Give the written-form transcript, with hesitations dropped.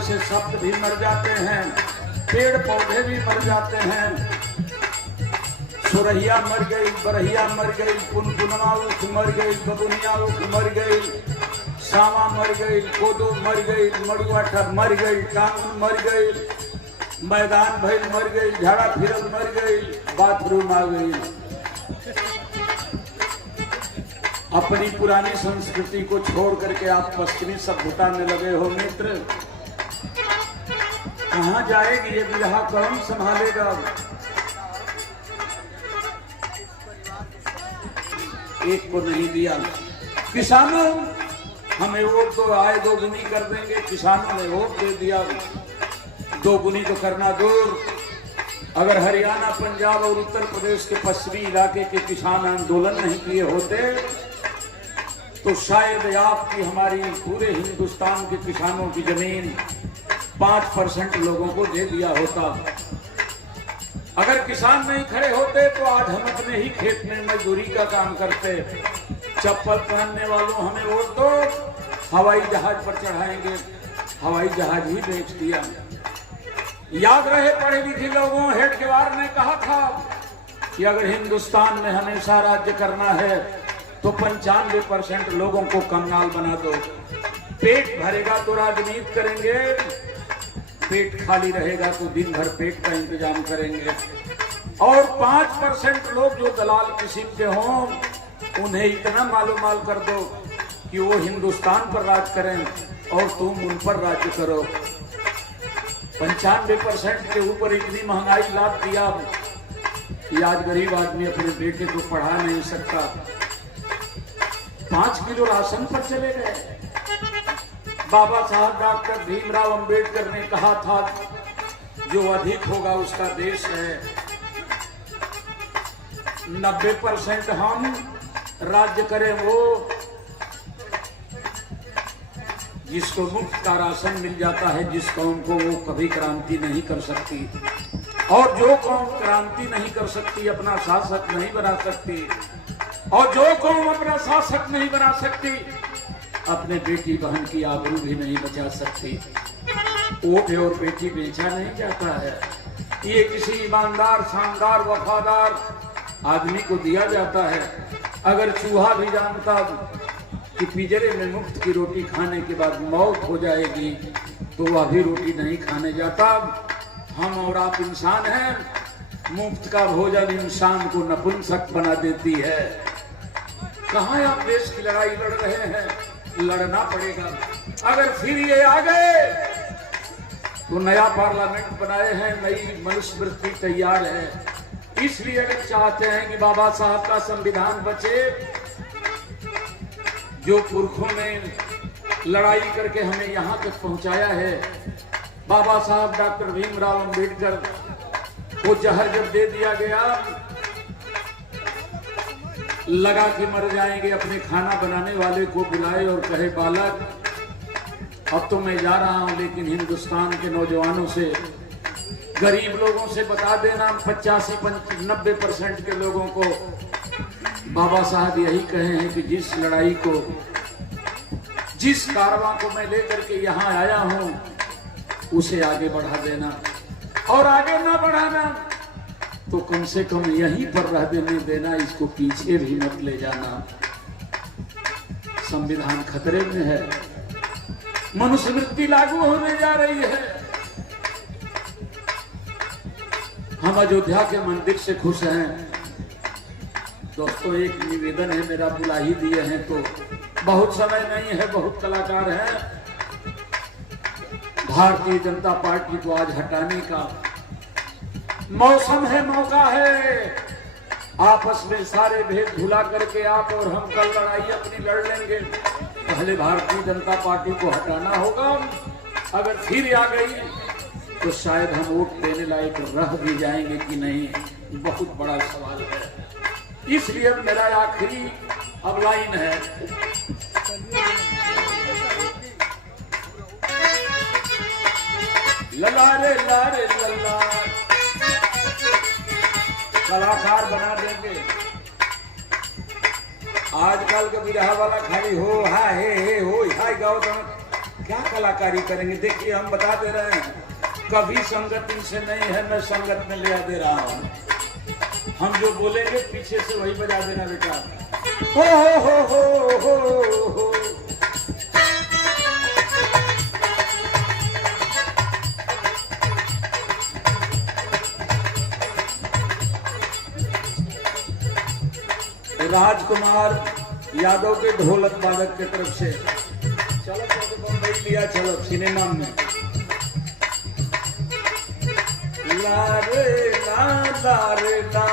से सप्त भी मर जाते हैं, पेड़ पौधे भी मर जाते हैं। सुरहिया मर गई, बरहिया मर गई, पुनपुनमा उख मर गई, बबुनिया उख मर गई, सावा मर गई, कोदो मर गई, मड़ुआ ठप मर गई, टांगन मर गई, मैदान भइल मर गई, झाड़ा फिरल मर गई, बाथरूम आ गई। अपनी पुरानी संस्कृति को छोड़ करके आप पश्चिमी सभ्यता में लगे हो मित्र। कहां जाएगी ये विरहा, कौन संभालेगा? एक को नहीं दिया। किसानों हमें वोट तो आए दोगुनी कर देंगे, किसानों ने वोट दे दिया, दोगुनी तो करना दूर। अगर हरियाणा, पंजाब और उत्तर प्रदेश के पश्चिमी इलाके के किसान आंदोलन नहीं किए होते तो शायद आपकी हमारी पूरे हिंदुस्तान के किसानों की जमीन 5% लोगों को दे दिया होता। अगर किसान नहीं खड़े होते तो आज हम अपने ही खेत में मजदूरी का काम करते। चप्पल पहनने वालों हमें वोट दो, हवाई जहाज पर चढ़ाएंगे, हवाई जहाज ही बेच दिया। याद रहे पढ़े लिखे लोगों, हेडगेवार ने कहा था कि अगर हिंदुस्तान में हमेशा राज्य करना है तो 95% लोगों को कंगाल बना दो। पेट भरेगा तो राजनीति करेंगे, पेट खाली रहेगा तो दिन भर पेट का इंतजाम करेंगे। और 5% लोग जो दलाल किस्म के हों उन्हें इतना मालूमाल कर दो कि वो हिंदुस्तान पर राज करें और तुम उन पर राज्य करो। 95% के ऊपर इतनी महंगाई लाद दिया कि आज गरीब आदमी अपने बेटे को पढ़ा नहीं सकता। 5 किलो राशन पर चले गए। बाबा साहब डॉक्टर भीमराव अंबेडकर ने कहा था जो अधिक होगा उसका देश है। 90% हम राज्य करें वो जिसको मुफ्त का राशन मिल जाता है, जिस कौम को वो कभी क्रांति नहीं कर सकती। और जो कौम क्रांति नहीं कर सकती, अपना शासक नहीं बना सकती, और जो कौम अपना शासक नहीं बना सकती, अपने बेटी बहन की आबरू भी नहीं बचा सकती। वोट और बेटी बेचा नहीं जाता है, ये किसी ईमानदार, शानदार, वफादार आदमी को दिया जाता है। अगर चूहा भी जानता कि पिंजरे में मुफ्त की रोटी खाने के बाद मौत हो जाएगी तो वह भी रोटी नहीं खाने जाता। हम और आप इंसान हैं, मुफ्त का भोजन इंसान को नपुंसक बना देती है। कहां आप देश की लड़ाई लड़ रहे हैं? लड़ना पड़ेगा। अगर फिर ये आ गए तो नया पार्लियामेंट बनाए हैं, नई मनुस्मृति तैयार है। इसलिए अगर चाहते हैं कि बाबा साहब का संविधान बचे, जो पुरखों ने लड़ाई करके हमें यहां तक पहुंचाया है, बाबा साहब डॉक्टर भीमराव अंबेडकर को जहर जब दे दिया गया, लगा कि मर जाएंगे, अपने खाना बनाने वाले को बुलाए और कहे बालक अब तो मैं जा रहा हूं, लेकिन हिंदुस्तान के नौजवानों से, गरीब लोगों से बता देना, 85-90% के लोगों को बाबा साहब यही कहे हैं कि जिस लड़ाई को, जिस कारवां को मैं लेकर के यहाँ आया हूं उसे आगे बढ़ा देना, और आगे ना बढ़ाना तो कम से कम यहीं पर रह देना, इसको पीछे भी मत ले जाना। संविधान खतरे में है, मनुस्मृति लागू होने जा रही है। हम अयोध्या के मंदिर से खुश हैं। दोस्तों एक निवेदन है मेरा, बुला ही दिए हैं तो बहुत समय नहीं है, बहुत कलाकार हैं। भारतीय जनता पार्टी को आज हटाने का मौसम है, मौका है। आपस में सारे भेद भुला करके आप और हम कल लड़ाई अपनी लड़ लेंगे। पहले भारतीय जनता पार्टी को हटाना होगा। अगर फिर आ गई तो शायद हम वोट देने लायक रह भी जाएंगे कि नहीं, बहुत बड़ा सवाल है। इसलिए मेरा आखिरी अब लाइन है, लला रे लारे लल्ला, कलाकार बना देंगे। आजकल का बिरहा वाला खाली हो हा हे हो हाय गाओ तो क्या कलाकारी करेंगे? देखिए हम बता दे रहे हैं, कभी संगत इनसे नहीं है, मैं संगत में ले दे रहा हूं। हम जो बोलेंगे पीछे से वही बजा देना बेटा। हो। राजकुमार यादव के ढोलक वादक के तरफ से चलो तो बम्बई लिया, चलो सिनेमा में ला रे ला ला रे ला।